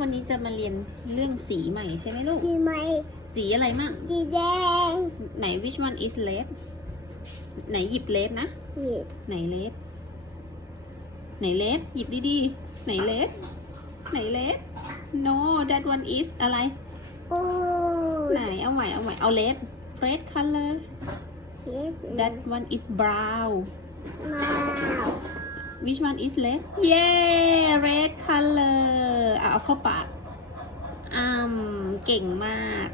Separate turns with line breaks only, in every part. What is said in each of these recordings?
วันนี้จะมาเรียนเรื่องสีใหม่ใช่ไหมลูก
สีไหม
สีอะไรมั่ง
สีแดง
ไหน which one is red ไหนหยิบ red นะ
นี่
ไหน red ไหน red หยิบดีๆ ไหน red ไหน red no that one is อะไร
โอ้
ไหนเอาใหม่เอาใหม่เอา red red color
เล็ด
that one is brown
มาว
which one is red yeah red color อะ เอาเข้าปากอืมเก่งมาก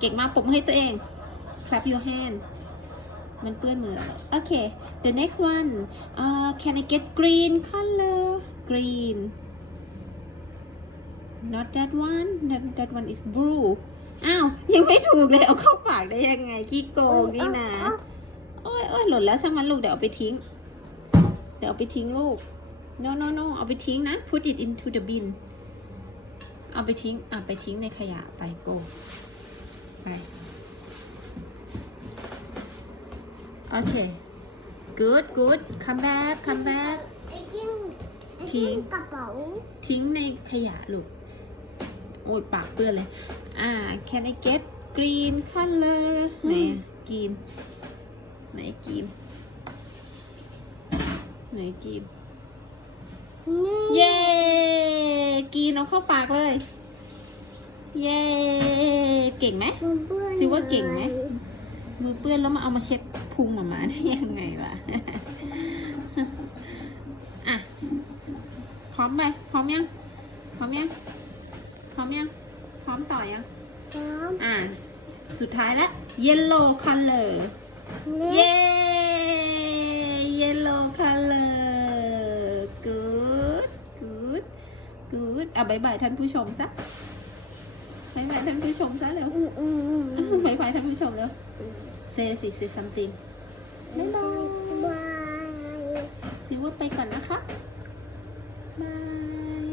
เก่งมากปรบมือให้ตัวเอง clap your hand มันเปื้อนมือแล้วโอเค the next one uh, can I get green color green not that one that that one is blue อ้าว ยังไม่ถูกเลย เอาเข้าปากได้ยังไงขี้โกงนี่นะโอ้ยโอ้ยหล่นแล้วช่างมันลูก เดี๋ยวเอาไปทิ้ง เดี๋ยวเอาไปทิ้งลูก no no no เอาไปทิ้งนะ put it into the bin เอาไปทิ้งอะไปทิ้งในขยะไป go ไปโอเค good good come back come back
ไอ้จิ้งไอ้
ทิ้
จิ้
ง
งกระเป๋า
ทิ้งในขยะลูก โอ้ยปากเปื้อนเลย อ่า can I get green color ไหนกรีนไหนกรีนไหนกรีน
นี่
เย้กรี นเอาเข้าปากเลย เย้เก่งไหม
มันเปื้อน
ซิว่าเก่งไหมมือเปื้อนแล้วมาเอามาเช็ดพุงหมามาได้ยังไงล่ะอะพร้อมไปพร้อมยังพร้อมยังพร้อมยังพร้อมต่อยัง
พร้อม
อ่าสุดท้ายแล้ว yellow color
เล็ด
เย้ yellow color good good good อะบายบายท่านผู้ชมซะบายบายท่านผู้ชมซะเร็ว
อืมอืมอืมอืม
บายบายท่านผู้ชมเร็ว say สิ say something บ๊ายบาย
บาย
ซิว่าไปก่อนนะคะบาย